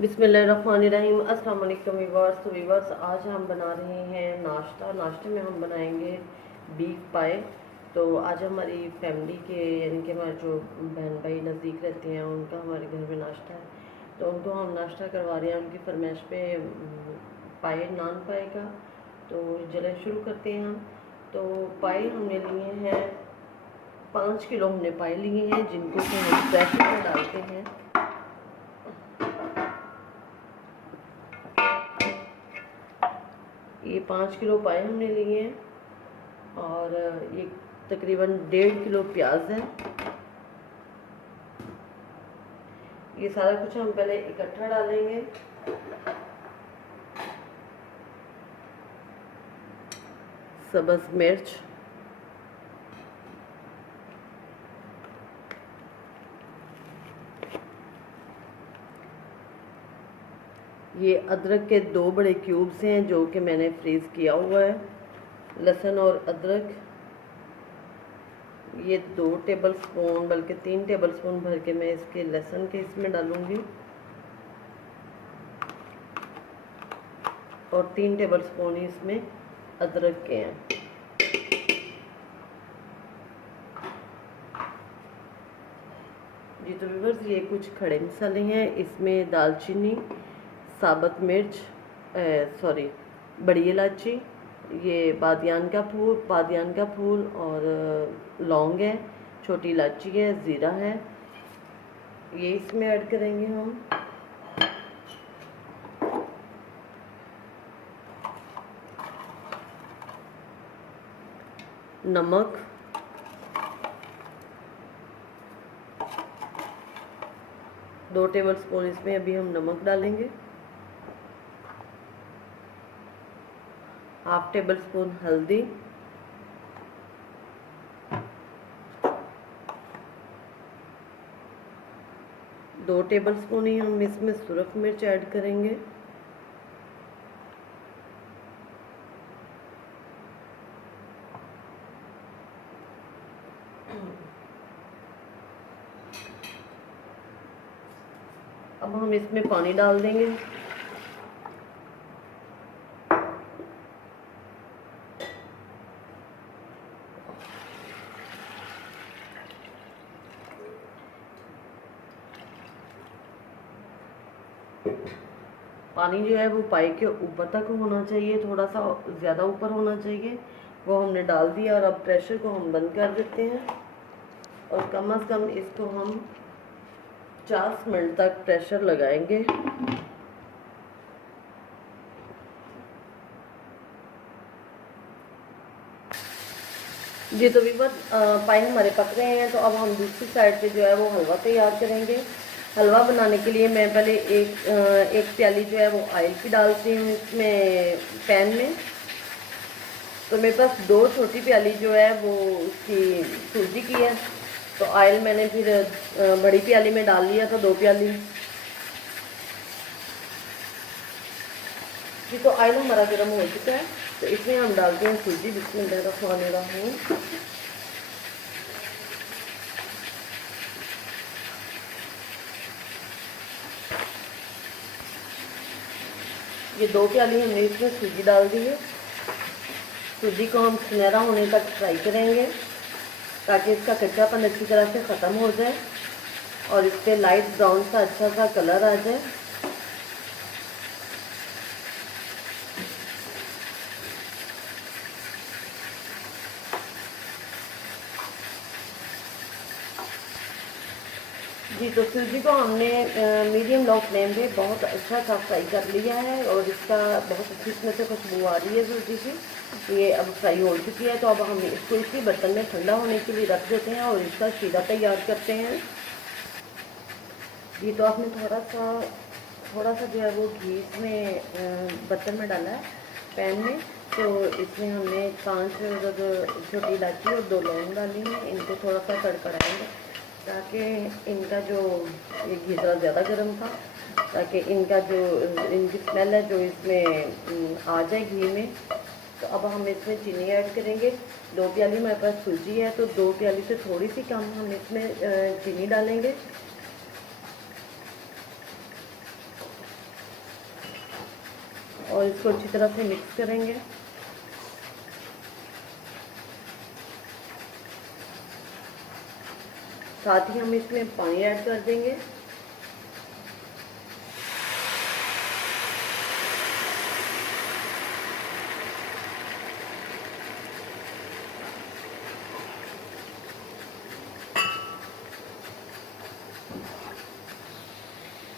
बिस्मिल्लाहिर्रहमानिर्रहीम। अस्सलाम वालेकुम वीवर्स। तो वीवर्स, आज हम बना रहे हैं नाश्ते में हम बनाएंगे बीफ पाए। तो आज हमारी फैमिली के यानी कि हमारे जो बहन भाई नज़दीक रहते हैं उनका हमारे घर में नाश्ता है, तो उनको हम नाश्ता करवा रहे हैं। उनकी फरमाइश पे पाए नान पाए का। तो चले शुरू करते हैं हम। तो पाए हमने लिए हैं 5 किलो हमने पाए लिए हैं, जिनको कि हम प्रेशर में डालते हैं। ये 5 किलो पाए हमने लिए हैं और ये तकरीबन 1.5 किलो प्याज है। ये सारा कुछ हम पहले इकट्ठा डालेंगे। सब्ज़ मिर्च, ये अदरक के 2 बड़े क्यूब्स हैं जो कि मैंने फ्रीज़ किया हुआ है। लहसुन और अदरक, ये 2 टेबल स्पून बल्कि 3 टेबल स्पून भर के मैं इसके लहसुन के इसमें डालूंगी और 3 टेबल स्पून ही इसमें अदरक के हैं। जी तो व्यूअर्स, ये कुछ खड़े मसाले हैं। इसमें दालचीनी, साबुत मिर्च, बड़ी इलायची, ये बादियान का फूल और लौंग है, छोटी इलायची है, ज़ीरा है, ये इसमें ऐड करेंगे हम। नमक, दो टेबल स्पून इसमें अभी हम नमक डालेंगे। हाफ टेबल स्पून हल्दी, दो टेबल स्पून ही हम इसमें सुरख मिर्च ऐड करेंगे। अब हम इसमें पानी डाल देंगे। पानी जो है वो पाए के ऊपर तक होना चाहिए, थोड़ा सा ज़्यादा ऊपर होना चाहिए। वो हमने डाल दिया और अब प्रेशर को हम बंद कर देते हैं और कम से कम इसको हम 50 मिनट तक प्रेशर लगाएंगे। जी तो वीवर, पाए हमारे पक रहे हैं। तो अब हम दूसरी साइड पे जो है वो हलवा तैयार करेंगे। हलवा बनाने के लिए मैं पहले एक प्याली जो है वो ऑयल की डालती हूँ इसमें पैन में। तो मेरे पास 2 छोटी प्याली जो है वो उसकी सूजी की है। तो ऑयल मैंने फिर बड़ी प्याली में डाल लिया था 2 प्याली। जी तो ऑयल हमारा गर्म हो चुका है, तो इसमें हम डालते हैं सूजी। बिस्मिल्लाहिर्रहमानिर्रहीम। ये 2 प्याली हमने इसमें सूजी डाल दी है। सूजी को हम सुनहरा होने तक फ्राई करेंगे ताकि इसका कच्चापन अच्छी तरह से ख़त्म हो जाए और इस पर लाइट ब्राउन सा अच्छा सा कलर आ जाए। जी तो सूजी को हमने मीडियम लो फ्लेम पे बहुत अच्छा सा फ्राई कर लिया है और इसका बहुत अच्छी इसमें से खुशबू आ रही है सूजी की। ये अब फ्राई हो चुकी है। तो अब हम इसको इसी बर्तन में ठंडा होने के लिए रख देते हैं और इसका शीरा तैयार करते हैं। जी तो आपने थोड़ा सा जो है वो घी इसमें बर्तन में डाला है पैन में। तो इसमें हमने 5 छोटी इलायची और 2 लौंग डाली हैं। इनको थोड़ा सा तड़कड़ाएंगे ताकि इनका जो ये घी थोड़ा ज़्यादा गर्म था, ताकि इनकी स्मेल है जो इसमें आ जाए घी में। तो अब हम इसमें चीनी ऐड करेंगे। 2 प्याली मेरे पास सूजी है, तो 2 प्याली से थोड़ी सी कम हम इसमें चीनी डालेंगे। और इसको अच्छी तरह से मिक्स करेंगे। साथ ही हम इसमें पानी ऐड कर देंगे।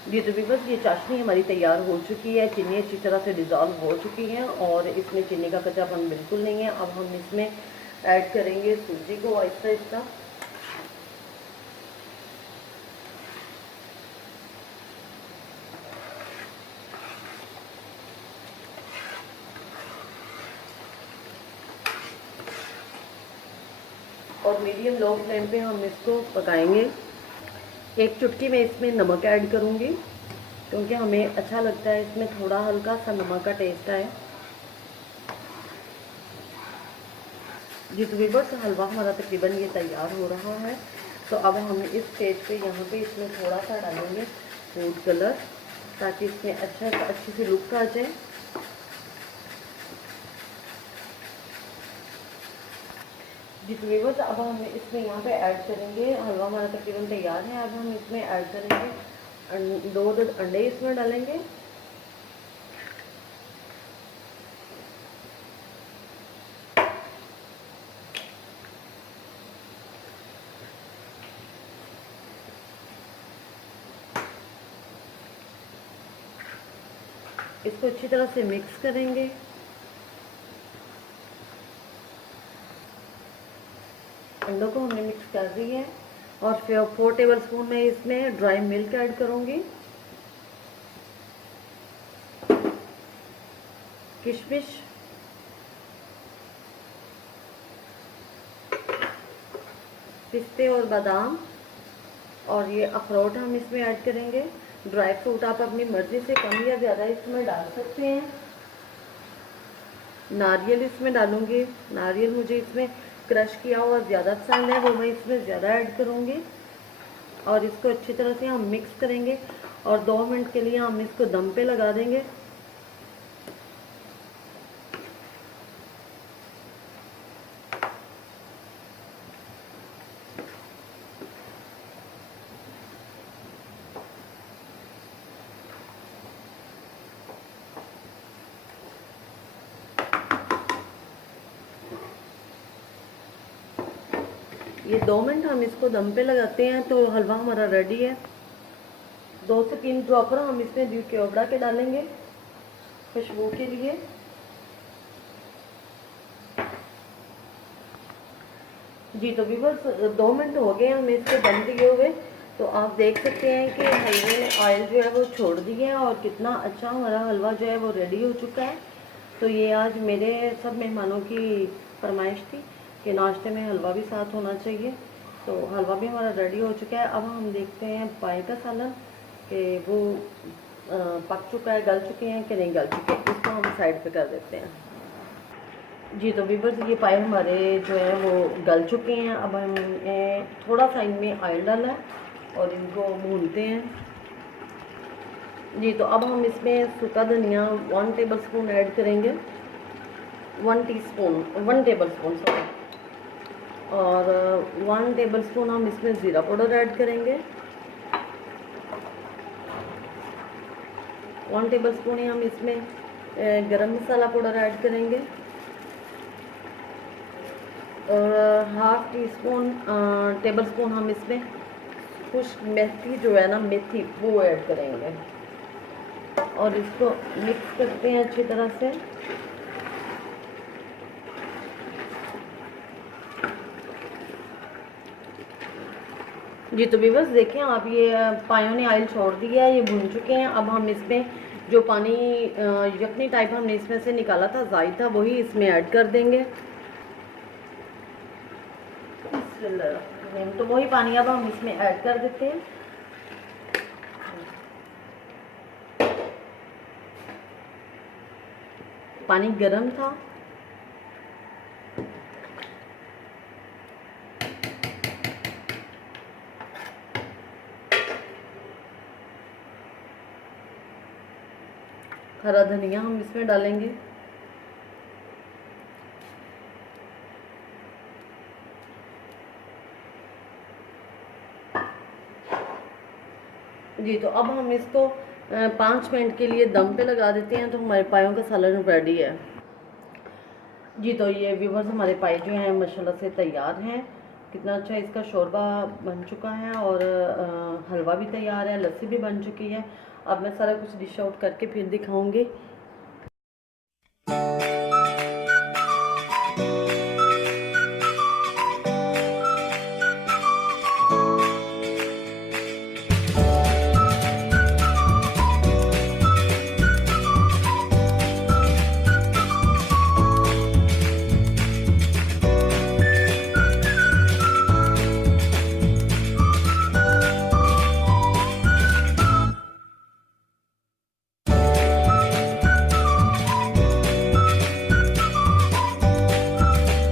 जी तो व्यूअर्स, ये चाशनी हमारी तैयार हो चुकी है। चीनी अच्छी तरह से डिज़ोल्व हो चुकी है और इसमें चीनी का कच्चापन बिल्कुल नहीं है। अब हम इसमें ऐड करेंगे सूजी को आहिस्ता आहिस्ता। और मीडियम लो फ्लेम पे हम इसको पकाएंगे। एक चुटकी मैं इसमें नमक ऐड करूँगी क्योंकि हमें अच्छा लगता है इसमें थोड़ा हल्का सा नमक का टेस्ट आए। जी तो व्यूअर्स, हलवा हमारा तकरीबन ये तैयार हो रहा है। तो अब हम इस स्टेज पे यहाँ पे इसमें थोड़ा सा डालेंगे फूड कलर ताकि इसमें अच्छी सी लुक आ जाए। जी तो व्यूअर्स, अब हम इसमें यहाँ पे ऐड करेंगे, हलवा हमारा तकरीबन तैयार है। अब हम इसमें ऐड करेंगे दो अंडे इसमें डालेंगे। इसको अच्छी तरह से मिक्स करेंगे। अंडों को हमने मिक्स कर दी है और फिर 4 टेबल स्पून में इसमें ड्राई मिल्क ऐड करूँगी। किशमिश, पिस्ते और बादाम और ये अखरोट हम इसमें ऐड करेंगे। ड्राई फ्रूट आप अपनी मर्ज़ी से कम या ज़्यादा इसमें डाल सकते हैं। नारियल इसमें डालूँगी। नारियल मुझे इसमें क्रश किया हुआ ज़्यादा पसंद है, वो मैं इसमें ज़्यादा ऐड करूँगी। और इसको अच्छी तरह से हम मिक्स करेंगे और 2 मिनट के लिए हम इसको दम पे लगा देंगे। ये 2 मिनट हम इसको दम पे लगाते हैं तो हलवा हमारा रेडी है। 2 से 3 ड्रॉपर हम इसमें दूध के ओबड़ा के डालेंगे खुशबू के लिए। जी तो व्यूअर्स, 2 मिनट हो गए हमें इसको दम दिए हुए। तो आप देख सकते हैं कि हलवे ने ऑयल जो है वो छोड़ दिया है और कितना अच्छा हमारा हलवा जो है वो रेडी हो चुका है। तो ये आज मेरे सब मेहमानों की फरमाइश थी कि नाश्ते में हलवा भी साथ होना चाहिए। तो हलवा भी हमारा रेडी हो चुका है। अब हम देखते हैं पाए का सालन कि वो पक चुका है, गल चुके हैं कि नहीं गल चुके। इसको हम साइड पे कर देते हैं। जी तो व्यूअर्स, ये पाए हमारे जो है वो गल चुके हैं। अब हमने थोड़ा सा इनमें ऑयल डाला है और इनको भूनते हैं। जी तो अब हम इसमें सूखा धनिया 1 टेबल स्पून ऐड करेंगे। 1 टेबल स्पून सॉरी। और 1 टेबल स्पून हम इसमें ज़ीरा पाउडर ऐड करेंगे। 1 टेबल स्पून ही हम इसमें गरम मसाला पाउडर ऐड करेंगे और half tea spoon table spoon हम इसमें खुश्क मेथी जो है ना, मेथी, वो ऐड करेंगे और इसको मिक्स करते हैं अच्छी तरह से। जी तो व्यूअर्स, देखें आप, ये पायों ने ऑयल छोड़ दिया है, ये भून चुके हैं। अब हम इसमें जो पानी यखनी टाइप हमने इसमें से निकाला था, ज़ायद था, वही इसमें ऐड कर देंगे। तो वही पानी अब हम इसमें ऐड कर देते हैं। पानी गर्म था। हरा धनिया हम इसमें डालेंगे। जी, तो अब हम इसको 5 मिनट के लिए दम पे लगा देते हैं, तो हमारे पायों का सालन रेडी है। जी, तो ये व्यूवर्स हमारे पाए जो हैं माशाल्लाह से तैयार हैं। कितना अच्छा इसका शोरबा बन चुका है और हलवा भी तैयार है, लस्सी भी बन चुकी है। अब मैं सारा कुछ डिश आउट करके फिर दिखाऊंगी।